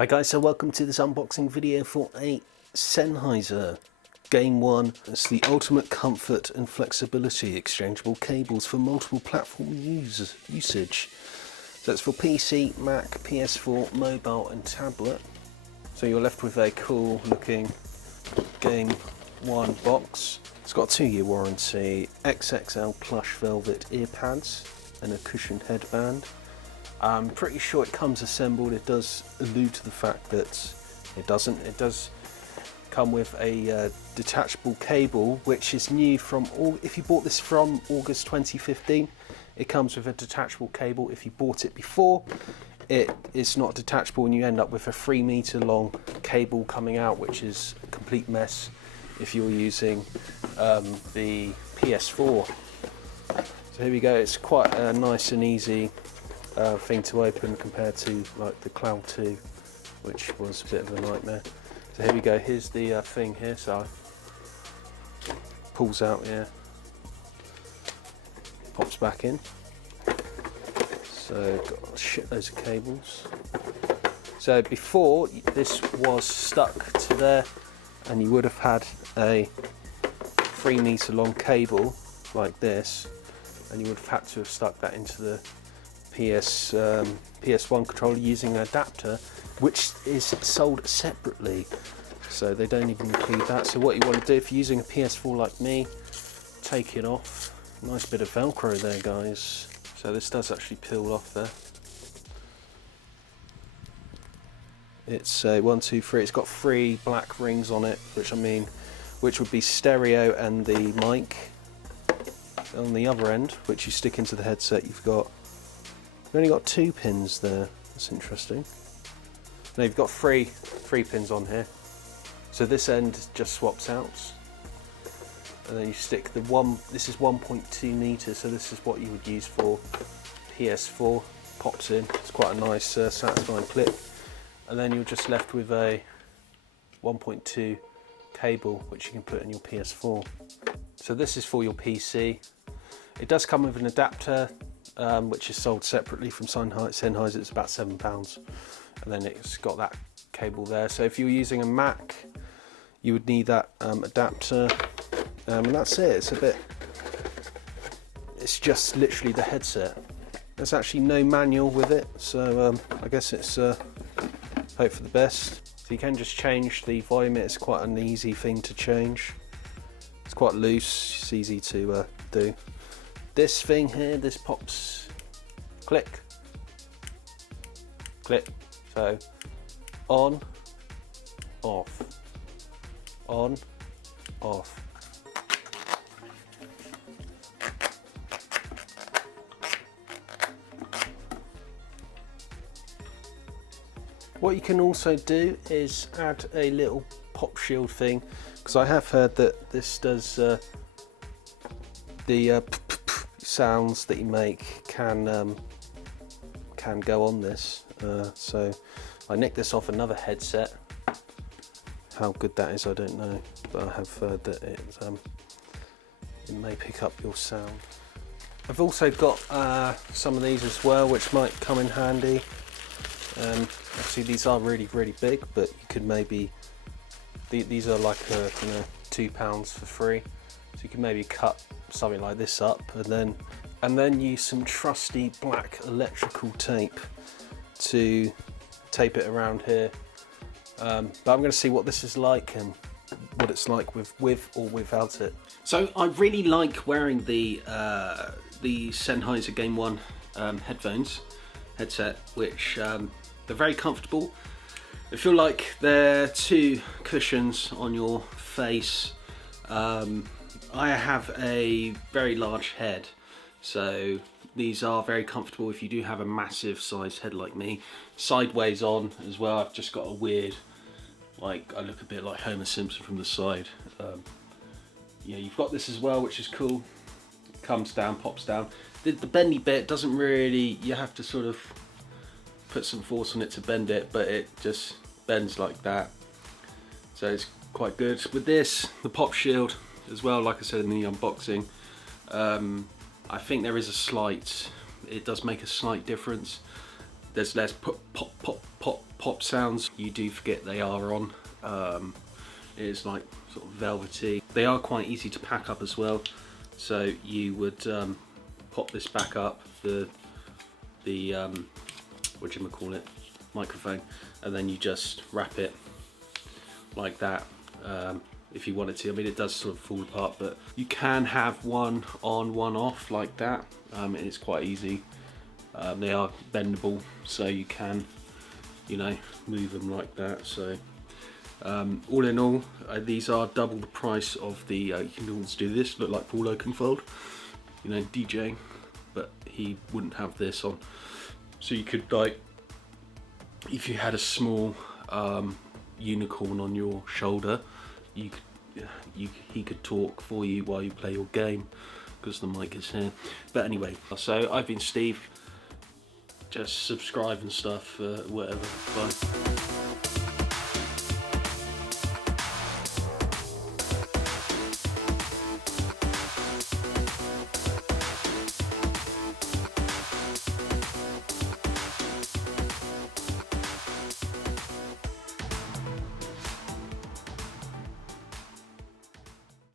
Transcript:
Hi guys, so welcome to this unboxing video for a Sennheiser Game 1. It's the ultimate comfort and flexibility exchangeable cables for multiple platform usage. So it's for PC, Mac, PS4, mobile and tablet. So you're left with a cool looking Game 1 box. It's got a 2-year warranty, XXL plush velvet ear pads and a cushioned headband. I'm pretty sure it comes assembled. It does allude to the fact that it doesn't. It does come with a detachable cable, which is new from all. If you bought this from August 2015, it comes with a detachable cable. If you bought it before, it is not detachable, and you end up with a 3-meter long cable coming out, which is a complete mess if you're using the PS4. So here we go. It's quite a nice and easy thing to open compared to like the Cloud 2, which was a bit of a nightmare. So here we go. Here's the thing here. So pulls out here, pops back in. So got shitloads of cables. So before, this was stuck to there, and you would have had a 3-meter long cable like this, and you would have had to have stuck that into the PS1 controller using an adapter, which is sold separately, so they don't even include that. So what you want to do if you're using a PS4 like me, take it off. Nice bit of Velcro there, guys. So this does actually peel off there. It's a 1, 2, 3. It's got 3 black rings on it, which would be stereo, and the mic on the other end, which you stick into the headset. You've only got 2 pins there. That's interesting. Now you've got three pins on here. So this end just swaps out, and then you stick the one. This is 1.2 meters, so this is what you would use for PS4. Pops in. It's quite a nice, satisfying clip. And then you're just left with a 1.2 cable, which you can put in your PS4. So this is for your PC. It does come with an adapter, which is sold separately from Sennheiser. It's about £7, and then it's got that cable there. So if you're using a Mac, you would need that adapter, and that's it. It's just literally the headset. There's actually no manual with it, so I guess it's hope for the best. So you can just change the volume. It's quite an easy thing to change. It's quite loose. It's easy to do. This thing here, this pops, click, click. So on, off, on, off. What you can also do is add a little pop shield thing, because I have heard that this does the sounds that you make can go on this. So I nicked this off another headset. How good that is, I don't know, but I have heard that it may pick up your sound. I've also got some of these as well, which might come in handy. Actually, these are really big, but you could maybe these are like £2 for free, so you can maybe cut something like this up, and then use some trusty black electrical tape to tape it around here. But I'm going to see what this is like and what it's like with or without it. So I really like wearing the Sennheiser Game 1 headset, which they're very comfortable. They feel like they're 2 cushions on your face. I have a very large head, so these are very comfortable if you do have a massive sized head like me. Sideways on as well. I've just got a weird, like, I look a bit like Homer Simpson from the side. Yeah, you've got this as well, which is cool. It comes down, pops down. The bendy bit doesn't really, you have to sort of put some force on it to bend it, but it just bends like that. So it's quite good. With this, the pop shield as well, like I said in the unboxing, I think there is it does make a slight difference. There's less pop, pop, pop, pop pop sounds, you do forget they are on. It is like sort of velvety. They are quite easy to pack up as well. So you would pop this back up, the whatchamacallit, microphone, and then you just wrap it like that. If you wanted to. I mean, it does sort of fall apart, but you can have one on, one off like that. And it's quite easy. They are bendable, so you can, you know, move them like that. So all in all, these are double the price of the, you can always do this, look like Paul Oakenfold, you know, DJing, but he wouldn't have this on. So you could, like, if you had a small unicorn on your shoulder, he could talk for you while you play your game, because the mic is here. But anyway, so I've been Steve. Just subscribe and stuff, whatever. Bye.